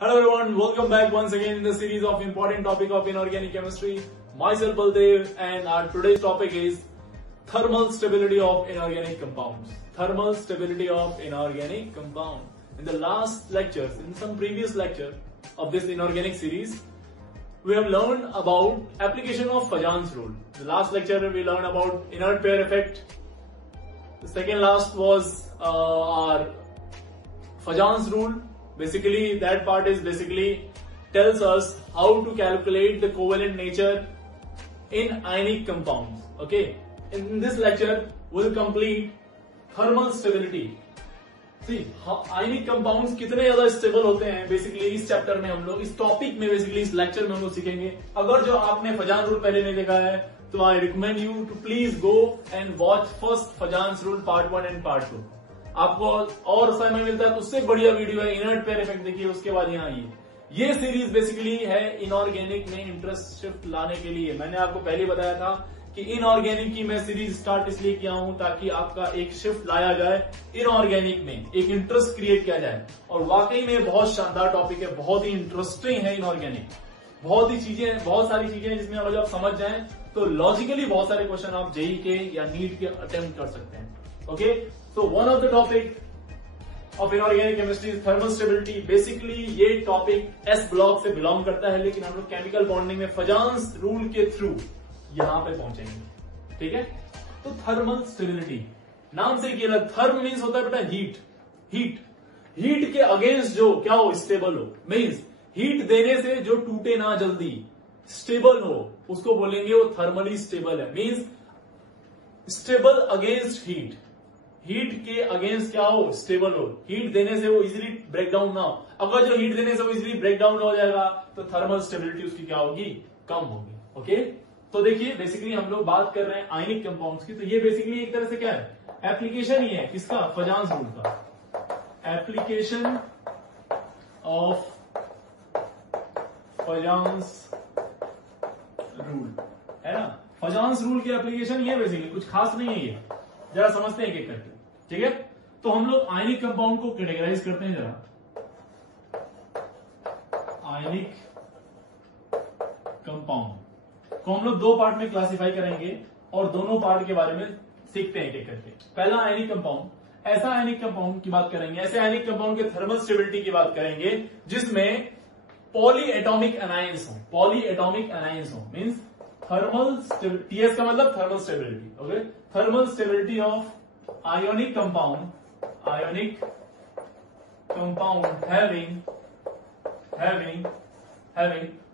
Hello everyone, welcome back once again in the series of important topic of inorganic chemistry. Myself Baldev, and our today's topic is thermal stability of inorganic compounds. Thermal stability of inorganic compound. In the last lectures, in some previous lecture of this inorganic series, we have learned about application of Fajans rule. The last lecture we learned about inert pair effect. The second last was our Fajans rule. Basically, that part is tells us how to calculate the covalent nature in ionic compounds. Okay. In this lecture, we'll complete thermal stability. See, ionic compounds कितने ज्यादा stable होते हैं basically इस chapter में हम लोग इस topic में बेसिकली इस लेक्चर में हम लोग सीखेंगे. अगर जो आपने फजान रूल पहले नहीं देखा है तो I recommend you to please go and watch first Fajans rule part 1 and part 2. आपको और समय मिलता है तो उससे बढ़िया वीडियो है इनर्ट पेयर इफेक्ट देखिए. उसके बाद यहाँ ये सीरीज बेसिकली है इनऑर्गेनिक में इंटरेस्ट शिफ्ट लाने के लिए. मैंने आपको पहले बताया था कि इनऑर्गेनिक की मैं सीरीज स्टार्ट इसलिए किया हूं ताकि आपका एक शिफ्ट लाया जाए इनऑर्गेनिक में, एक इंटरेस्ट क्रिएट किया जाए. और वाकई में बहुत शानदार टॉपिक है, बहुत ही इंटरेस्टिंग है इनऑर्गेनिक. बहुत सारी चीजें हैं जिसमें अगर आप समझ जाएं तो लॉजिकली बहुत सारे क्वेश्चन आप जेई के या नीट के अटेम्प्ट कर सकते हैं. Okay, so one of the topic of inorganic chemistry is thermal stability. Basically ये टॉपिक एस ब्लॉक से बिलोंग करता है, लेकिन हम लोग केमिकल बॉन्डिंग में फजांस रूल के थ्रू यहां पे पहुंचेंगे. ठीक है, तो थर्मल स्टेबिलिटी नाम से किया. थर्म मीन्स होता है बेटा हीट के अगेंस्ट जो क्या हो, स्टेबल हो. मीन्स हीट देने से जो टूटे ना जल्दी, स्टेबल हो, उसको बोलेंगे वो थर्मली स्टेबल है. मीन्स स्टेबल अगेंस्ट हीट के अगेंस्ट क्या हो, स्टेबल हो. हीट देने से वो इजीली ब्रेक डाउन ना हो. अगर जो हीट देने से वो इजीली ब्रेक डाउन हो जाएगा तो थर्मल स्टेबिलिटी उसकी क्या होगी, कम होगी. ओके, तो देखिए बेसिकली हम लोग बात कर रहे हैं आयनिक कंपाउंड्स की. तो ये बेसिकली एक तरह से क्या है, एप्लीकेशन ही है किसका, फजांस रूल का. एप्लीकेशन ऑफ फजांस रूल है ना. फजांस रूल की एप्लीकेशन ये बेसिकली कुछ खास नहीं है. ये जरा समझते हैं एक एक करके. ठीक है, तो हम लोग आयनिक कंपाउंड को कैटेगराइज करते हैं. जरा आयनिक कंपाउंड को हम लोग दो पार्ट में क्लासिफाई करेंगे और दोनों पार्ट के बारे में सीखते हैं एक एक करके. पहला आयनिक कंपाउंड, ऐसा आयनिक कंपाउंड की बात करेंगे, ऐसे आयनिक कंपाउंड के थर्मल स्टेबिलिटी की बात करेंगे जिसमें पॉली एटॉमिक एनायंस हो. पॉली एटॉमिक एनायंस हो मीन्स थर्मल टीएस का मतलब thermal stability. Okay, thermal stability of ionic compound having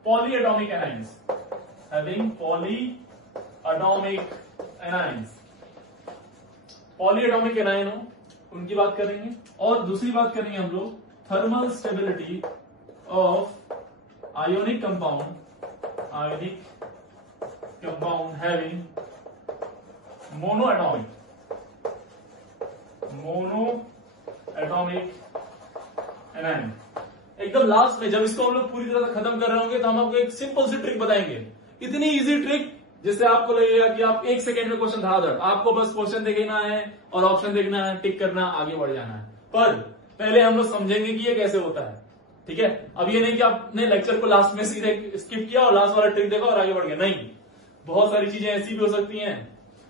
polyatomic anions, polyatomic anion हो, उनकी बात करेंगे. और दूसरी बात करेंगे हम लोग thermal stability of ionic compound having monoatomic anion. एकदम लास्ट में जब इसको हम लोग पूरी तरह से खत्म कर रहे होंगे तो हम आपको एक सिंपल सी ट्रिक बताएंगे. इतनी इजी ट्रिक जिससे आपको लगेगा कि आप एक सेकेंड में क्वेश्चन धड़ाधड़, आपको बस क्वेश्चन देखना है और ऑप्शन देखना है, टिक करना, आगे बढ़ जाना है. पर पहले हम लोग समझेंगे कि ये कैसे होता है. ठीक है, अब ये नहीं कि आपने लेक्चर को लास्ट में सीधे स्किप किया और लास्ट वाला ट्रिक देखा और आगे बढ़ गया. नहीं, बहुत सारी चीजें ऐसी भी हो सकती हैं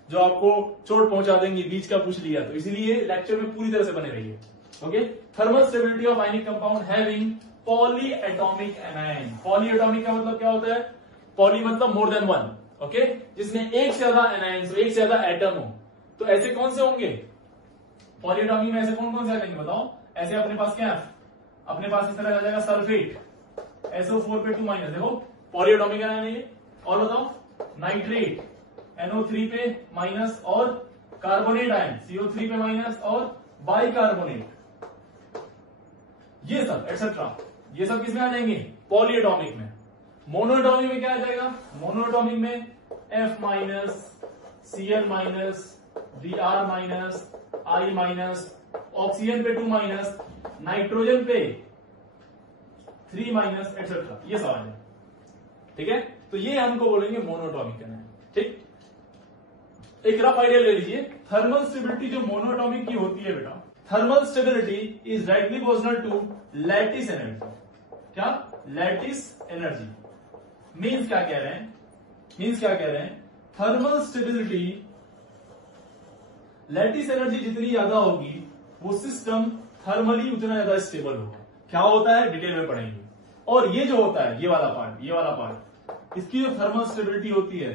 जो आपको चोट पहुंचा देंगी, बीच का पूछ लिया. तो इसीलिए लेक्चर में पूरी तरह से बने रहिए. Okay, thermal stability of ionic compound having polyatomic anion. Polyatomic का मतलब क्या होता है, पॉली मतलब मोर देन वन. ओके, जिसमें एक से ज्यादा एनायंस हो, एक से ज्यादा एटम हो. तो ऐसे कौन से होंगे पॉलीएटॉमिक में, ऐसे कौन कौन से आ जाएंगे बताओ. ऐसे अपने पास क्या है, अपने पास इस तरह आ जाएगा सल्फेट, SO4 पे 2- देखो पॉलीएटॉमिक एनायन है ये. और बताओ नाइट्रेट, NO3 पे माइनस और कार्बोनेट आयन CO3 पे माइनस और बाइकार्बोनेट, ये सब एटसेट्रा, ये सब किसमें आ जाएंगे, पॉलीएटॉमिक में. मोनोएटॉमिक में क्या आ जाएगा, मोनोएटॉमिक में F-, Cl-, Br-, I-, oxygen पे 2-, नाइट्रोजन पे 3- एटसेट्रा, ये सब आ जाएगा. ठीक है, तो ये हमको बोलेंगे मोनोएटॉमिक एनायन. ठीक, एक रफ आइडिया ले लीजिए. थर्मल स्टेबिलिटी जो मोनोएटॉमिक की होती है बेटा, thermal stability is directly proportional to lattice energy. क्या? Lattice energy. मीन्स क्या कह रहे हैं? थर्मल स्टेबिलिटी, लैटिस एनर्जी जितनी ज्यादा होगी वो सिस्टम थर्मली उतना ज्यादा स्टेबल होगा। क्या होता है डिटेल में पढ़ेंगे। और ये जो होता है ये वाला पार्ट, इसकी जो थर्मल स्टेबिलिटी होती है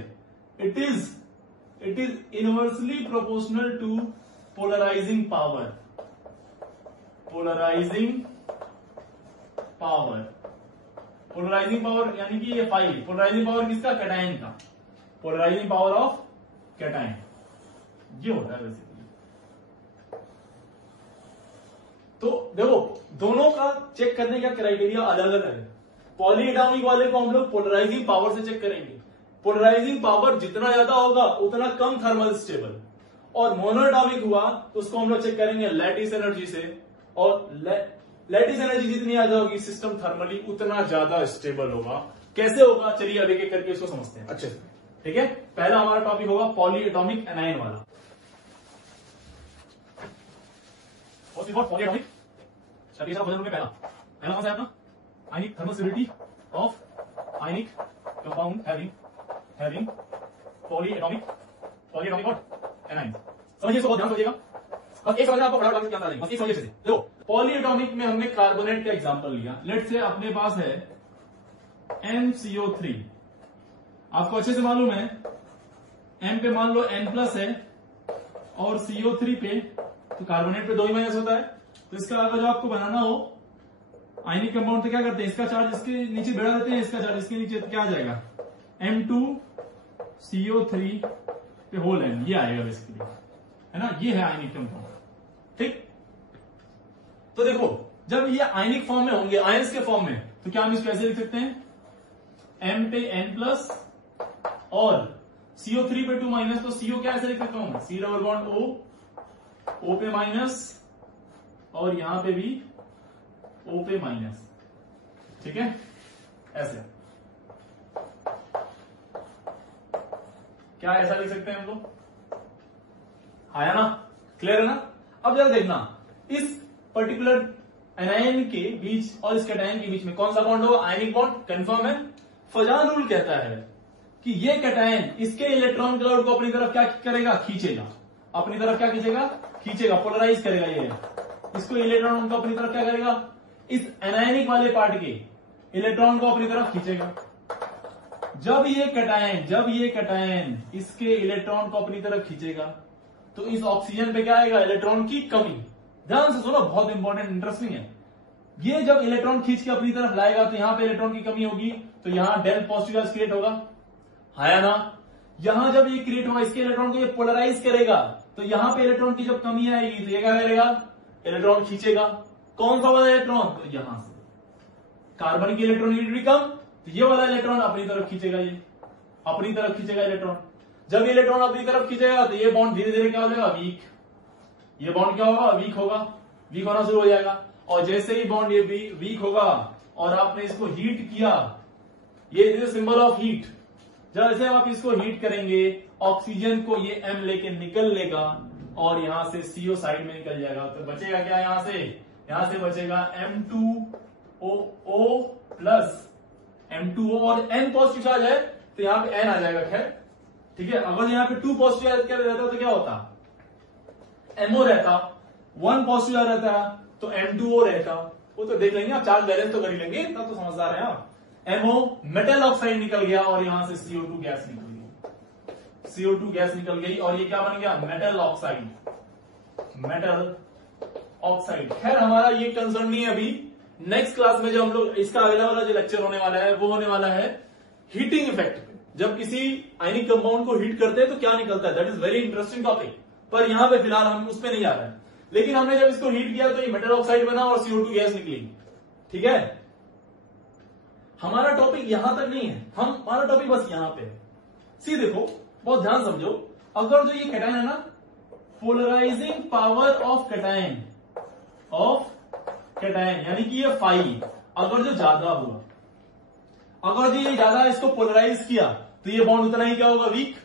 it is inversely proportional to polarising power. Polarising power यानी कि ये फाइव, पोलराइजिंग पावर किसका? कैटायन का। पोलराइजिंग पावर ऑफ कैटायन ये होता है बेसिकली। तो देखो दोनों का चेक करने का क्राइटेरिया अलग अलग है। पॉलीएटॉमिक वाले को हम लोग पोलराइजिंग पावर से चेक करेंगे। पोलराइजिंग पावर जितना ज्यादा होगा उतना कम थर्मल स्टेबल। और मोनोएटॉमिक हुआ तो उसको हम लोग चेक करेंगे लैटिस एनर्जी से। और लैटिस एनर्जी जितनी ज्यादा होगी सिस्टम थर्मली उतना ज्यादा स्टेबल होगा। कैसे होगा चलिए अब एक एक करके इसको समझते हैं अच्छे से। ठीक है, पहला हमारा टॉपिक होगा पॉलीएटॉमिक एनायन वाला। पॉलीएटॉमिक पहला कौन सा है अपना? Ionic thermal stability of ionic compound having polyatomic और एनायन। समझिए इसको बहुत ध्यान समझिएगा। बस एक समझना आपको फटाफट क्या बता देंगे। बस एक समझिए। देखो पॉलीएटॉमिक में हमने कार्बोनेट का एग्जांपल लिया। लेट से अपने पास है MCO3। आपको अच्छे से मालूम है M पे मान लो N+ है और CO3 पे तो कार्बोनेट पे 2 ही माइनस होता है। तो इसका अगर जो आपको बनाना हो आयनिक कंपाउंड तो क्या करते हैं? इसका चार्ज इसके नीचे बढ़ा देते हैं, इसका चार्ज इसके नीचे, क्या आ जाएगा? M2CO3 पे होल N, ये आएगा बेसिकली, है ना। ये है आयनिक कंपाउंड। ठीक, तो देखो जब ये आयनिक फॉर्म में होंगे, आयंस के फॉर्म में, तो क्या हम इसको ऐसे लिख सकते हैं? M पे N+ और CO3 पे 2 माइनस, तो CO क्या ऐसे लिख सकता हूं? C डबल बॉन्ड O पे माइनस और यहां पे भी O पे माइनस। ठीक है, ऐसे क्या ऐसा लिख सकते हैं हम लोग? आया ना? क्लियर है ना? अब जरा देखना इस पर्टिकुलर एनायन के बीच और इस कैटायन के बीच में कौन सा बॉन्ड होगा? Ionic bond. कंफर्म है? फजान रूल कहता है कि ये कैटायन इसके इलेक्ट्रॉन क्लाउड को अपनी तरफ क्या करेगा? खींचेगा। अपनी तरफ क्या खींचेगा? खींचेगा, पोलराइज करेगा। ये इसको इलेक्ट्रॉन को अपनी तरफ क्या करेगा? इस एनायनिक वाले पार्ट के इलेक्ट्रॉन को अपनी तरफ खींचेगा। जब ये कैटायन इसके इलेक्ट्रॉन को अपनी तरफ खींचेगा तो इस ऑक्सीजन पे क्या आएगा? इलेक्ट्रॉन की कमी। ध्यान से सुनो, बहुत इंपॉर्टेंट इंटरेस्टिंग है। ये जब इलेक्ट्रॉन खींच के अपनी तरफ लाएगा तो यहां पे इलेक्ट्रॉन की कमी होगी, तो यहां डेल पॉजिटिव चार्ज क्रिएट होगा, है ना। यहां जब ये क्रिएट होगा, इसके इलेक्ट्रॉन को ये पोलराइज करेगा, तो यहां पे इलेक्ट्रॉन की जब कमी आएगी तो ये क्या करेगा? इलेक्ट्रॉन खींचेगा। कौन सा वाला इलेक्ट्रॉन? तो यहां से कार्बन की इलेक्ट्रॉनिटी कम, तो ये वाला इलेक्ट्रॉन अपनी तरफ खींचेगा। ये अपनी तरफ खींचेगा इलेक्ट्रॉन। जब ये इलेक्ट्रॉन अपनी तरफ खींचेगा तो ये बॉन्ड धीरे धीरे क्या हो जाएगा? वीक। ये बॉन्ड क्या होगा? वीक होगा, वीक होना शुरू हो जाएगा। और जैसे ही बॉन्ड ये वीक होगा और आपने इसको हीट किया, ये सिंबल ऑफ हीट, जैसे आप इसको हीट करेंगे ऑक्सीजन को ये M लेके निकल लेगा और यहां से CO साइड में निकल जाएगा। तो बचेगा क्या? यहां से बचेगा M2O और N पॉजिटिव चार्ज है तो यहां पे N आ जाएगा। खैर ठीक है, अगर यहां पे 2 पॉजिटिव चार्ज क्या रहता तो क्या होता? MO रहता। 1 पॉजिटिव चार्ज रहता तो M2O रहता। वो तो देख लेंगे आप, चार्ज बैलेंस तो कर ही लेंगे, तब तो समझदार है आप। MO मेटल ऑक्साइड निकल गया और यहां से CO2 गैस निकल गई। CO2 गैस निकल गई और ये क्या बन गया? Metal oxide. खैर हमारा ये कंसर्न नहीं है अभी। नेक्स्ट क्लास में जो हम लोग, इसका अगला वाला जो लेक्चर होने वाला है वो होने वाला है हीटिंग इफेक्ट। जब किसी आयनिक कंपाउंड को हीट करते हैं तो क्या निकलता है, that is very interesting topic. पर यहां पे फिलहाल हम उस पर नहीं आ रहे हैं। लेकिन हमने जब इसको हीट किया तो ये मेटल ऑक्साइड बना और CO2 गैस निकली। ठीक है, हमारा टॉपिक यहां तक नहीं है, हमारा टॉपिक बस यहां पे है। सी देखो, बहुत ध्यान समझो, अगर जो ये कैटायन है ना, पोलराइजिंग पावर ऑफ कैटायन यानी कि ये 5 अगर जो ज्यादा हुआ, अगर जो ये ज्यादा इसको पोलराइज किया तो ये बॉन्ड उतना ही क्या होगा? वीक।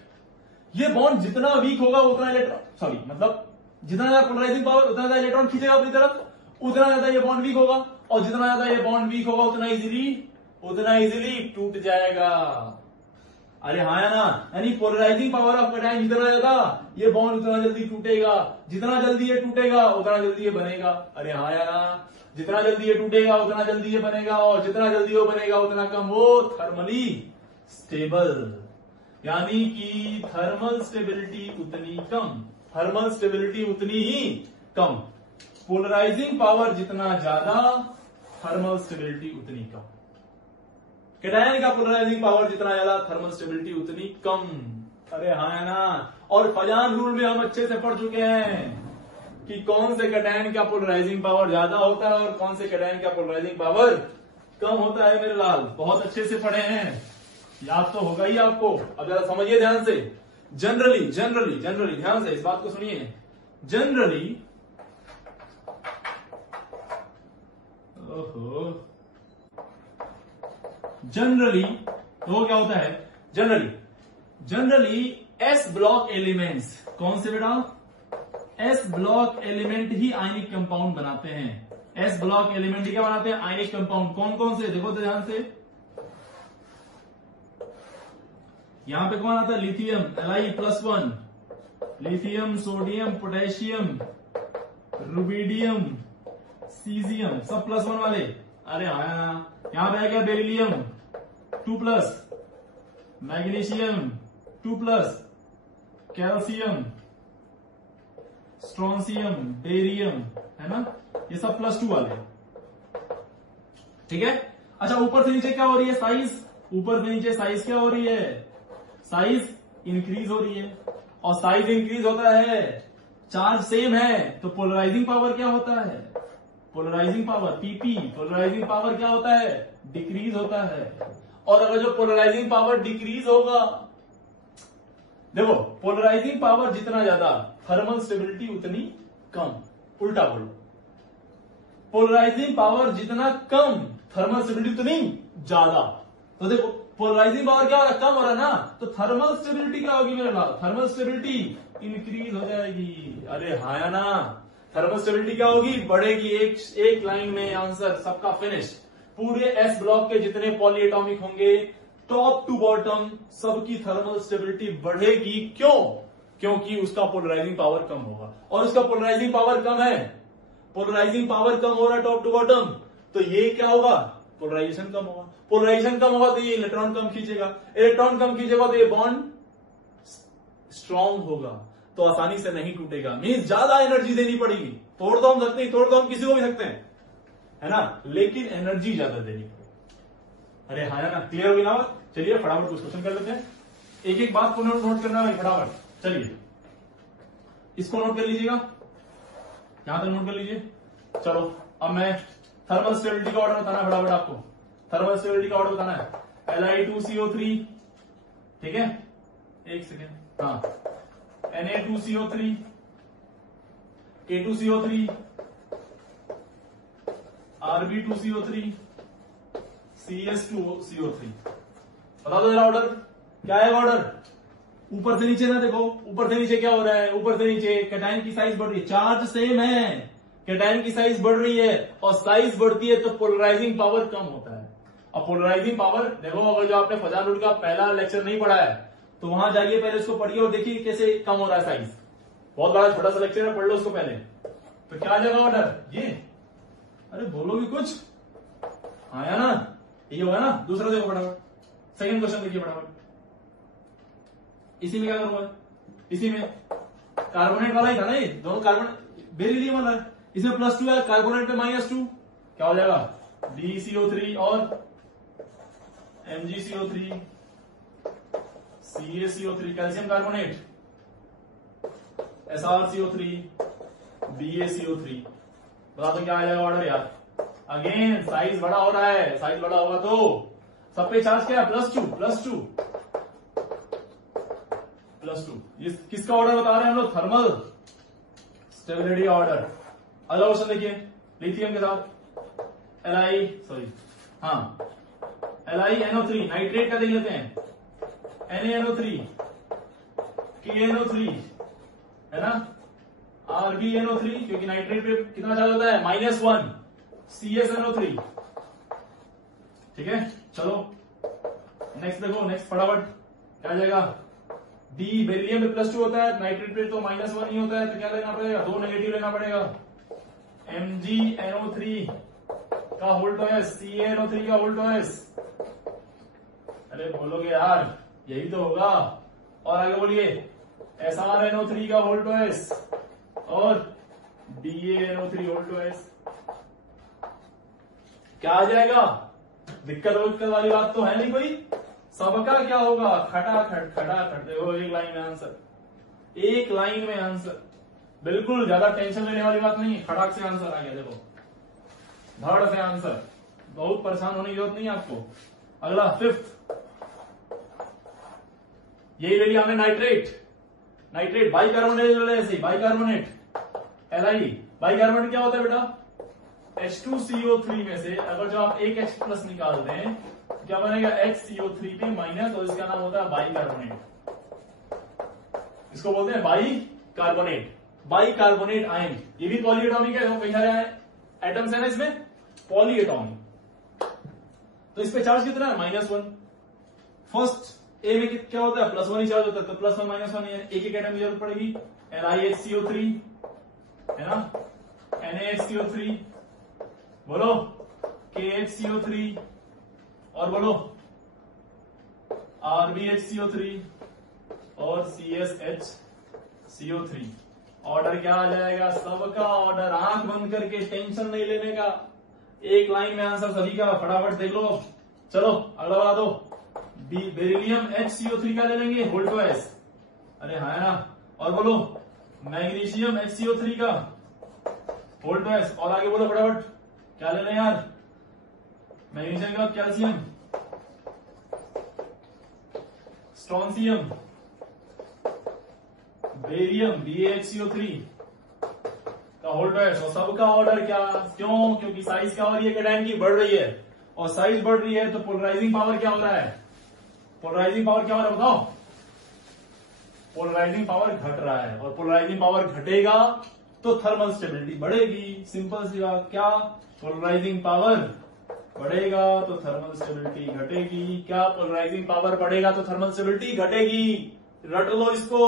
ये बॉन्ड जितना वीक होगा उतना जितना ज्यादा पोलराइजिंग पावर, उतना ज्यादा इलेक्ट्रॉन खींचेगा अपनी तरफ, उतना ज्यादा ये बॉन्ड वीक होगा। और जितना ज्यादा ये बॉन्ड वीक होगा उतना इजीली टूट जाएगा। अरे हाँ या ना, यानी पोलराइजिंग पावर ऑफ कैटायन जितना ज्यादा ये बॉन्ड उतना जल्दी टूटेगा, जितना जल्दी ये टूटेगा उतना जल्दी ये बनेगा। अरे हाँ या ना, जितना जल्दी ये टूटेगा उतना जल्दी ये बनेगा, और जितना जल्दी वो बनेगा उतना कम वो थर्मली स्टेबल, यानी कि थर्मल स्टेबिलिटी उतनी कम, थर्मल स्टेबिलिटी उतनी ही कम। पोलराइजिंग पावर जितना ज्यादा, थर्मल स्टेबिलिटी उतनी कम। कैटायन का पोलराइजिंग पावर जितना ज्यादा, थर्मल स्टेबिलिटी उतनी कम। अरे हाँ है ना, और फजान रूल में हम अच्छे से पढ़ चुके हैं कि कौन से कैटायन का पोलराइजिंग पावर ज्यादा होता है और कौन से कैटायन का पोलराइजिंग पावर कम होता है। मेरे लाल बहुत अच्छे से पढ़े हैं, याद तो होगा ही आपको। अब जरा समझिए ध्यान से। जनरली जनरली जनरली ध्यान से इस बात को सुनिए। जनरली जनरली तो क्या होता है, जनरली एस ब्लॉक एलिमेंट्स, कौन से बेटा, एस ब्लॉक एलिमेंट ही आयनिक कंपाउंड बनाते हैं। एस ब्लॉक एलिमेंट ही क्या बनाते हैं, आयनिक कंपाउंड। कौन कौन से, देखो तो ध्यान से। यहां पे कौन आता है, lithium Li+1, lithium, sodium, potassium, rubidium, caesium, सब +1 वाले। अरे हाँ, यहां पे है क्या, बेरिलियम 2+, मैग्नीशियम 2+, कैल्शियम, स्ट्रोंसियम, बेरियम, है ना, ये सब +2 वाले। ठीक है। अच्छा, ऊपर से नीचे क्या हो रही है, साइज, ऊपर से नीचे साइज क्या हो रही है, साइज इंक्रीज हो रही है। और साइज इंक्रीज होता है, चार्ज सेम है, तो पोलराइजिंग पावर क्या होता है, polarising power PP, polarising power क्या होता है, डिक्रीज होता है। और अगर जो पोलराइजिंग पावर डिक्रीज होगा, देखो पोलराइजिंग पावर जितना ज्यादा, थर्मल स्टेबिलिटी उतनी कम। उल्टा बोलो, पोलराइजिंग पावर जितना कम, थर्मल स्टेबिलिटी उतनी ज्यादा। तो देखो पोलराइजिंग पावर क्या हो रहा है, कम हो रहा है ना, तो थर्मल स्टेबिलिटी क्या होगी मेरे पास, थर्मल स्टेबिलिटी इंक्रीज हो जाएगी। अरे हाँ या ना, थर्मल स्टेबिलिटी क्या होगी, बढ़ेगी। एक लाइन में आंसर सबका फिनिश। पूरे एस ब्लॉक के जितने पॉलीएटॉमिक होंगे, टॉप टू बॉटम सबकी थर्मल स्टेबिलिटी बढ़ेगी। क्यों, क्योंकि उसका पोलराइजिंग पावर कम होगा, और उसका पोलराइजिंग पावर कम है, पोलराइजिंग पावर कम हो रहा है टॉप टू बॉटम, तो ये क्या होगा, पोलराइजेशन कम होगा। पोलराइजेशन कम होगा तो ये इलेक्ट्रॉन कम खींचेगा, इलेक्ट्रॉन कम खींचेगा तो ये बॉन्ड स्ट्रांग होगा, तो आसानी से नहीं टूटेगा। मींस ज्यादा एनर्जी देनी पड़ेगी। तोड़ तो हम सकते हैं, तोड़ तो हम किसी को भी सकते हैं, है ना, लेकिन एनर्जी ज्यादा देनी पड़ेगी। अरे हाँ ना, क्लियर होगी ना। चलिए फटाफट कुछ क्वेश्चन कर लेते हैं। एक एक बात को नोट करना है फटाफट। चलिए इसको नोट कर लीजिएगा, यहां तक नोट कर लीजिए। चलो अब मैं थर्मल स्टेबिलिटी का ऑर्डर बताना है फटाफट आपको। थर्मल स्टेबिलिटी का ऑर्डर बताना है, Li2CO3, ठीक है, एक सेकेंड, हाँ, Na2CO3, K2CO3, Rb2CO3, CS2CO3। बता दो जरा ऑर्डर क्या है। ऑर्डर ऊपर से नीचे ना, देखो ऊपर से नीचे क्या हो रहा है, ऊपर से नीचे कैटायन की साइज बढ़ रही है, चार्ज सेम है, कैटायन की साइज बढ़ रही है, और साइज बढ़ती है तो पोलराइजिंग पावर कम होता है। और पोलराइजिंग पावर देखो, अगर जो आपने फजान रूल का पहला लेक्चर नहीं पढ़ा है तो वहां जाइए, पहले उसको पढ़िए और देखिए कैसे कम हो रहा है साइज। बहुत बड़ा छोटा सा लेक्चर है, पढ़ लो उसको पहले। तो क्या आ जाएगा ऑर्डर, ये, अरे बोलोगे कुछ, हाँ या ना, ये होगा ना। दूसरा देखो फटाफट, सेकंड क्वेश्चन देखिए फटाफट। इसी में क्या करूंगा, इसी में कार्बोनेट वाला ही था ना, ये दोनों कार्बन बेरिलियम वाला है, इसमें +2 है, कार्बोनेट पे -2, क्या हो जाएगा, DCO3 और MgCO3, CaCO3, calcium carbonate, SrCO3, BaCO3। बता दो क्या आ जाएगा ऑर्डर यार। अगेन साइज बड़ा हो रहा है, साइज बड़ा होगा तो सब पे चार्ज क्या है, +2। ये किसका ऑर्डर बता रहे हैं हम लोग, थर्मल स्टेबिलिटी ऑर्डर। अगला क्वेश्चन देखिए, लिथियम के साथ LiNO3, नाइट्रेट का देख लेते हैं, NaNO3, KNO3, है ना, RbNO3, क्योंकि नाइट्रेट पे कितना चार्ज होता है, -1, CsNO3। ठीक है, चलो नेक्स्ट देखो, नेक्स्ट फटाफट क्या आ जाएगा। डी बेरिलियम पे +2 होता है, नाइट्रेट पे तो -1 ही होता है, तो क्या लेना पड़ेगा, 2 नेगेटिव लेना पड़ेगा। MgNO3 का होल्ड टू एस, CaNO3 का होल्ड टू एस। अरे बोलोगे यार यही तो होगा, और आगे बोलिए SrNO3 का होल्ड टू एस और DaNO3 होल्ड टू एस। क्या आ जाएगा, दिक्कत वाली बात तो है नहीं कोई, सबका क्या होगा, खटाखट खटाखट। देखो एक लाइन में आंसर, एक लाइन में आंसर, बिल्कुल ज्यादा टेंशन लेने वाली बात नहीं, खटाक से आंसर आ गया। देखो धड़ से आंसर, बहुत परेशान होने की जरूरत नहीं है आपको। अगला 5th, यही ले लिया हमने नाइट्रेट। नाइट्रेट बाइकार्बोनेट ले लिया, ऐसे बाइकार्बोनेट Li। बाइकार्बोनेट क्या होता है बेटा, H2CO3 में से अगर जो आप एक H+ निकाल दें क्या बनेगा, HCO3 पे माइनस, और इसका नाम होता है बाइकार्बोनेट। इसको बोलते हैं बाइकार्बोनेट, बाइकार्बोनेट आयन। ये भी पॉलीएटॉमिक है, कई सारे एटम्स है ना इसमें, पॉलीएटॉमिक। तो इस पे चार्ज कितना है, -1। फर्स्ट ए में क्या होता है, +1 ही चार्ज होता है, तो +1 -1 एक एक एटम की जरूरत पड़ेगी। NiHCO3 है ना, NaHCO3, बोलो KHCO3, और बोलो RbHCO3 और CSHCO3। ऑर्डर क्या आ जाएगा, सबका ऑर्डर, आंख बंद करके, टेंशन नहीं लेने का, एक लाइन में आंसर सभी का, फटाफट देख लो। चलो अगला बता दो, बेरिलियम HCO3 का ले लेंगे, होल्ड टू एस। अरे हाँ ना, और बोलो मैग्नीशियम HCO3 का होल्ड टू एस, और आगे बोलो फटाफट क्या ले लें यार, मैग्नीशियम का कैल्शियम, स्ट्रोंशियम, बेरियम BaHCO3 का होल्ड टू एस। और सबका ऑर्डर क्या, क्यों, क्योंकि साइज क्या हो रही है, कैटायन की बढ़ रही है, और साइज बढ़ रही है तो पोलराइजिंग पावर क्या हो रहा है, पोलराइजिंग पावर क्या हो रहा है बताओ, पोलराइजिंग पावर घट रहा है, और पोलराइजिंग पावर घटेगा तो थर्मल स्टेबिलिटी बढ़ेगी। सिंपल सी बात, क्या, पोलराइजिंग पावर बढ़ेगा तो थर्मल स्टेबिलिटी घटेगी। क्या, पोलराइजिंग पावर बढ़ेगा तो थर्मल स्टेबिलिटी घटेगी। रट लो इसको,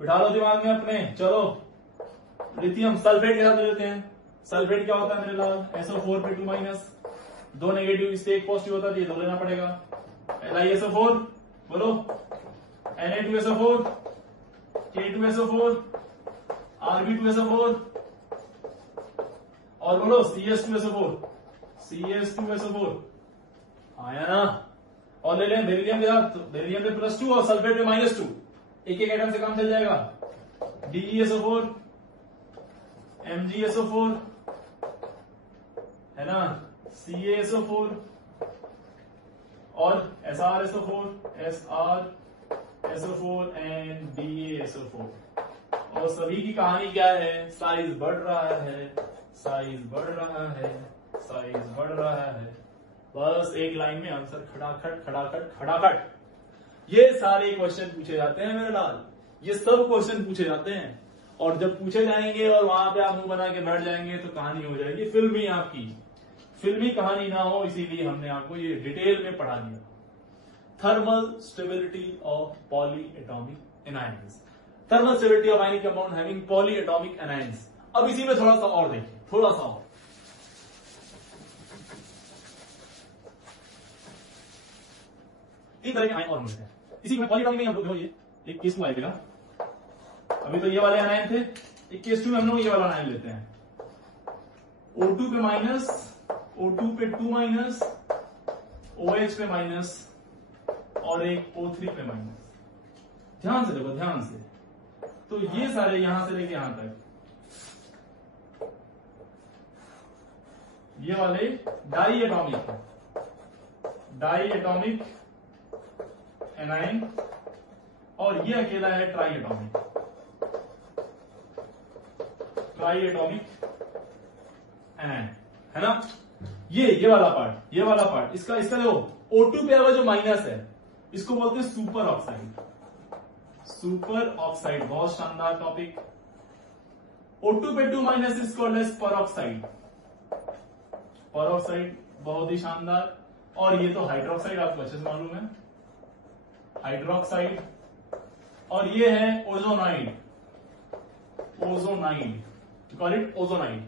बिठा लो दिमाग में अपने। चलो लिथियम सल्फेट के साथ लेते हैं। सल्फेट क्या होता है मेरे लाल, SO4 पे 2-, 2 नेगेटिव, इससे एक पॉजिटिव होता है, ये 2 लेना पड़ेगा। LiSO4, बोलो Na2SO4, K2SO4, Rb2SO4, और बोलो CS2SO4, CS2SO4 आया ना। और ले लें बेरिलियम के साथ, बेरिलियम पे +2 और सल्फेट पे -2, एक एक एटम से काम चल जाएगा। DeSO4, MgSO4 है ना, CaSO4 और SrSO4, SrSO4 एंड DaSO4। और सभी की कहानी क्या है, साइज बढ़ रहा है, साइज बढ़ रहा है, साइज बढ़ रहा है। बस एक लाइन में आंसर, खटाखट खटाखट खटाखट। ये सारे क्वेश्चन पूछे जाते हैं मेरे लाल, ये सब क्वेश्चन पूछे जाते हैं, और जब पूछे जाएंगे और वहां पे आप मुंह बना के बैठ जाएंगे तो कहानी हो जाएगी फिल्मी, आपकी फिल्मी कहानी ना हो, इसीलिए हमने आपको ये डिटेल में पढ़ा दिया। Thermal stability of polyatomic anions, thermal stability of ionic compound having polyatomic anions. अब इसी में थोड़ा सा और देखिए, थोड़ा सा और। तीन तरह के आयन और मिलते हैं इसी में पॉलीएटॉमिक में। हम लोग ये एक केस 2 आएगा, अभी तो ये वाले आयन थे, एक केस 2 में हम लोग ये वाला आयन लेते हैं। O2 पे माइनस, O2 पे 2-, OH पे माइनस, और एक O3 पे माइनस। ध्यान से देखो, ध्यान से। तो ये सारे यहां से लेके यहां तक, ये वाले डाइएटॉमिक, डाइएटॉमिक एनायन, और ये अकेला है ट्राइएटॉमिक, ट्राइएटॉमिक एनायन, है ना। ये वाला पार्ट, ये वाला पार्ट, इसका देखो, O2 पे अगर जो माइनस है इसको बोलते हैं सुपर ऑक्साइड, सुपर ऑक्साइड, बहुत शानदार टॉपिक। O2 पे 2- is called as peroxide, peroxide, बहुत ही शानदार। और ये तो हाइड्रोक्साइड आपको अच्छे से मालूम है, हाइड्रोक्साइड। और ये है ozonide, ozonide, call it ozonide.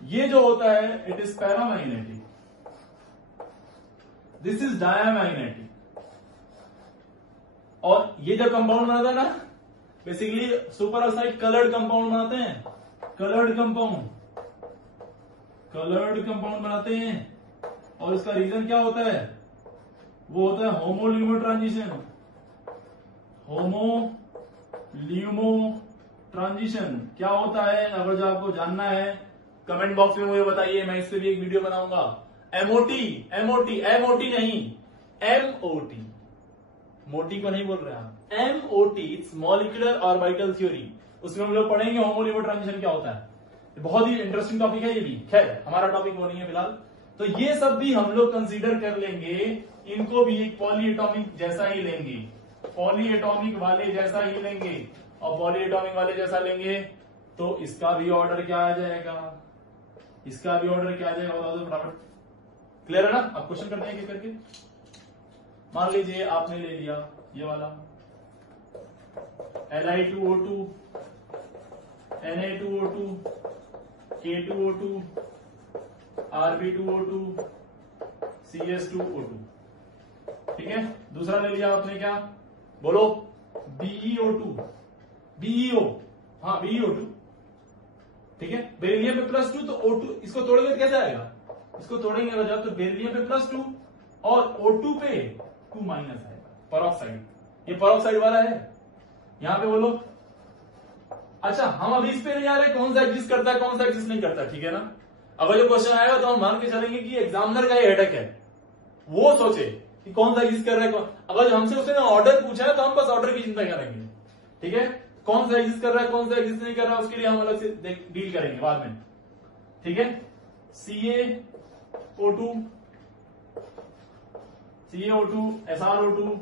ये जो होता है it is paramagnetic, this is diamagnetic. और ये जो कंपाउंड बनाता है ना, basically super oxide coloured compound बनाते हैं, कलर्ड कंपाउंड, कलर्ड कंपाउंड बनाते हैं। और इसका रीजन क्या होता है, वो होता है होमो-ल्यूमो ट्रांजिशन, होमो-ल्यूमो ट्रांजिशन। क्या होता है, अगर जो आपको जानना है कमेंट बॉक्स में मुझे बताइए, मैं इस पे भी एक वीडियो बनाऊंगा। एमओटी, एमओटी, एमओटी नहीं, एमओटी, मोटी को नहीं बोल रहे हैं, MOT, it's molecular orbital theory. उसमें हम लोग पढ़ेंगे होमो-ल्यूमो ट्रांजिशन क्या होता है। बहुत ही इंटरेस्टिंग टॉपिक है ये भी, खैर हमारा टॉपिक वो नहीं है फिलहाल। तो ये सब भी हम लोग कंसीडर कर लेंगे, इनको भी एक पॉलीएटॉमिक जैसा ही लेंगे, पॉलीएटॉमिक वाले जैसा ही लेंगे। और पॉलीएटॉमिक वाले जैसा लेंगे तो इसका भी ऑर्डर क्या आ जाएगा, इसका भी ऑर्डर क्या आ जाएगा, बता दो फटाफट। क्लियर है ना। अब क्वेश्चन करते हैं करके। मान लीजिए आपने ले लिया ये वाला Li2O2, Na2O2, K2O2, Rb2O2, CS2O2, ठीक है। दूसरा ले लिया आपने क्या, बोलो, BeO2, BeO, हाँ BeO2, ठीक है। बेरिलियम पे +2 तो O2, इसको तोड़ेंगे तो कैसे आएगा, इसको तोड़ेंगे जब तो बेरिलियम पे +2 और O2 पे 2- आएगा, परऑक्साइड। ये परऑक्साइड वाला है, यहां पे बोलो। अच्छा, हम अभी इस पे नहीं आ रहे कौन सा एग्जिस्ट करता है कौन सा एग्जिस्ट नहीं करता, ठीक है ना। अगर जो क्वेश्चन आएगा तो हम मान के चलेंगे कि एग्जामिनर का ये हेडेक है, वो सोचे कि कौन सा एग्जिस्ट कर रहा है। अगर हमसे उसने ऑर्डर पूछा है तो हम बस ऑर्डर की चिंता करेंगे, ठीक है। कौन सा एग्जिस्ट कर रहा है कौन सा एग्जिस्ट नहीं कर रहा है उसके लिए हम अलग से डील करेंगे बाद में, ठीक है। CaO2, CaO2, SrO2